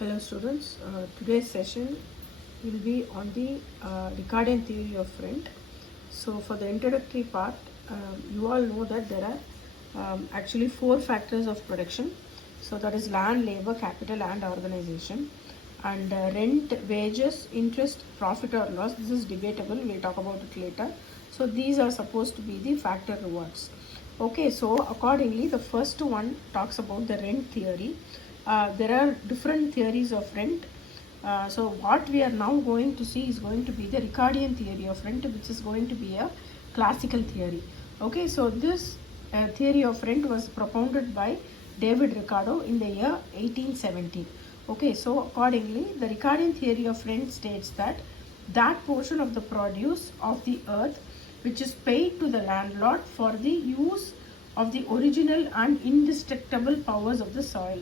Hello students, today's session will be on the Ricardian theory of rent. So for the introductory part, you all know that there are actually four factors of production. So that is land, labor, capital and organization. And rent, wages, interest, profit or loss, this is debatable, we'll talk about it later. So these are supposed to be the factor rewards. Okay, so accordingly the first one talks about the rent theory. There are different theories of rent. So what we are now going to see is going to be the Ricardian theory of rent, which is going to be a classical theory. Okay, so this theory of rent was propounded by David Ricardo in the year 1817. Okay, so accordingly the Ricardian theory of rent states that portion of the produce of the earth which is paid to the landlord for the use of the original and indestructible powers of the soil.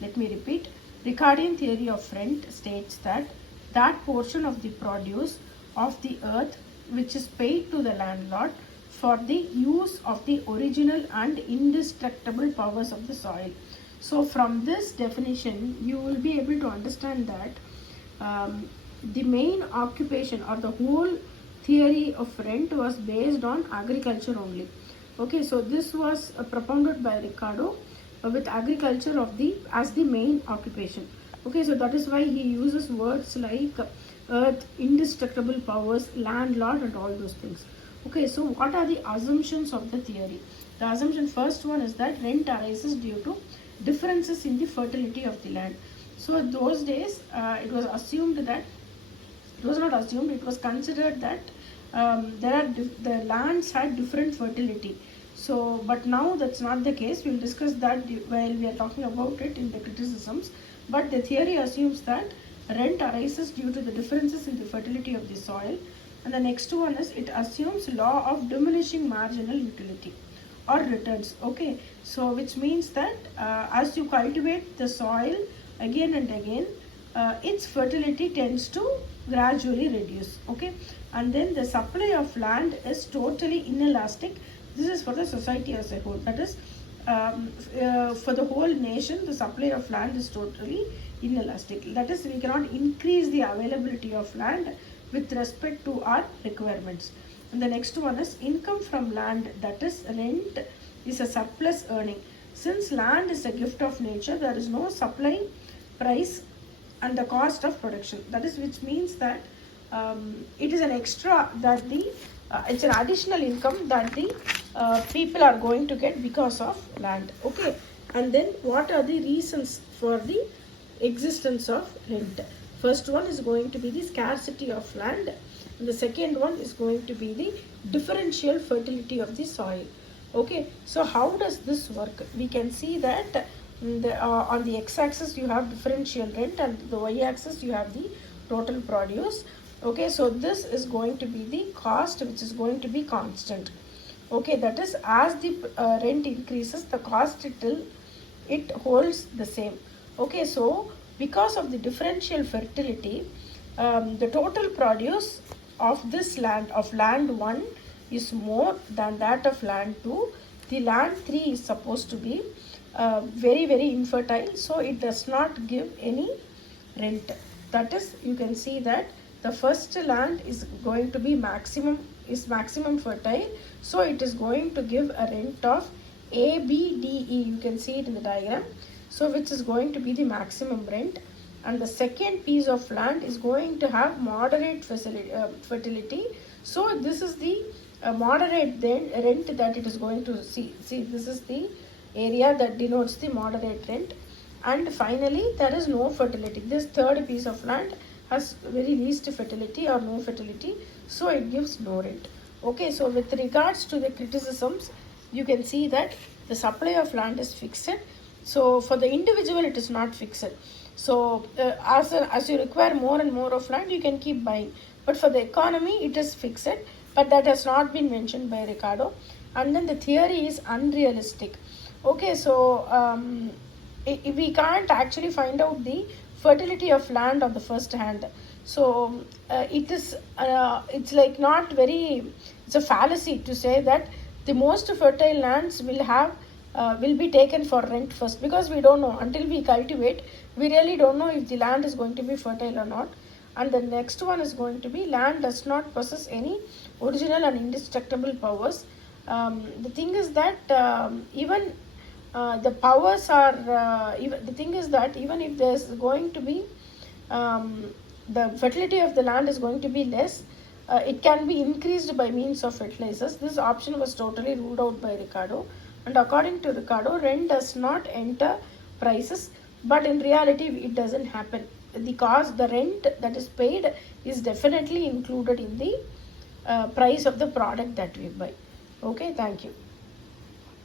Let me repeat. Ricardian theory of rent states that portion of the produce of the earth which is paid to the landlord for the use of the original and indestructible powers of the soil. So from this definition, you will be able to understand that the main occupation or the whole theory of rent was based on agriculture only. Okay, so this was propounded by Ricardo with agriculture as the main occupation. Okay, so that is why he uses words like earth, indestructible powers, landlord and all those things. Okay, so what are the assumptions of the theory? The assumption first one is that rent arises due to differences in the fertility of the land. So those days it was assumed that it was not assumed, it was considered that the lands had different fertility. So, but now that's not the case. We'll discuss that while we are talking about it in the criticisms. But the theory assumes that rent arises due to the differences in the fertility of the soil. And the next one is it assumes law of diminishing marginal utility or returns. Okay, so which means that as you cultivate the soil again and again, its fertility tends to gradually reduce. Okay, and then the supply of land is totally inelastic. This is for the society as a whole. That is, for the whole nation, the supply of land is totally inelastic. That is, we cannot increase the availability of land with respect to our requirements. And the next one is income from land, that is rent, is a surplus earning. Since land is a gift of nature, there is no supply, price and the cost of production. That is, which means that it is an extra that it's an additional income that the people are going to get because of land. Okay, and then what are the reasons for the existence of rent? First one is going to be the scarcity of land, and the second one is going to be the differential fertility of the soil. Okay, so how does this work? We can see that on the x-axis you have differential rent and the y-axis you have the total produce. Okay, so this is going to be the cost which is going to be constant. Okay, that is, as the rent increases, the cost it holds the same. Okay, so because of the differential fertility, the total produce of this land, of land 1 is more than that of land 2. The land 3 is supposed to be very infertile, so it does not give any rent. That is, you can see that the first land is going to be maximum fertile, so it is going to give a rent of A, B, D, E. You can see it in the diagram. So which is going to be the maximum rent, and the second piece of land is going to have moderate fertility. So this is the moderate rent that it is going to see. This is the area that denotes the moderate rent. And finally, there is no fertility. This third piece of land has very least fertility or no fertility, so it gives no rent. Okay, so with regards to the criticisms, you can see that the supply of land is fixed. So for the individual, it is not fixed. So as you require more and more of land, you can keep buying. But for the economy, it is fixed. But that has not been mentioned by Ricardo. And then the theory is unrealistic. Okay, so we can't actually find out the fertility of land on the first hand. So it's like not very, it's a fallacy to say that the most fertile lands will have will be taken for rent first, because we don't know. Until we cultivate, we really don't know if the land is going to be fertile or not. And the next one is going to be, land does not possess any original and indestructible powers. The thing is that even the powers are even the thing is that even if there's going to be the fertility of the land is going to be less, it can be increased by means of fertilizers. This option was totally ruled out by Ricardo, and according to Ricardo, rent does not enter prices, but in reality it doesn't happen. The rent that is paid is definitely included in the price of the product that we buy. Okay, thank you.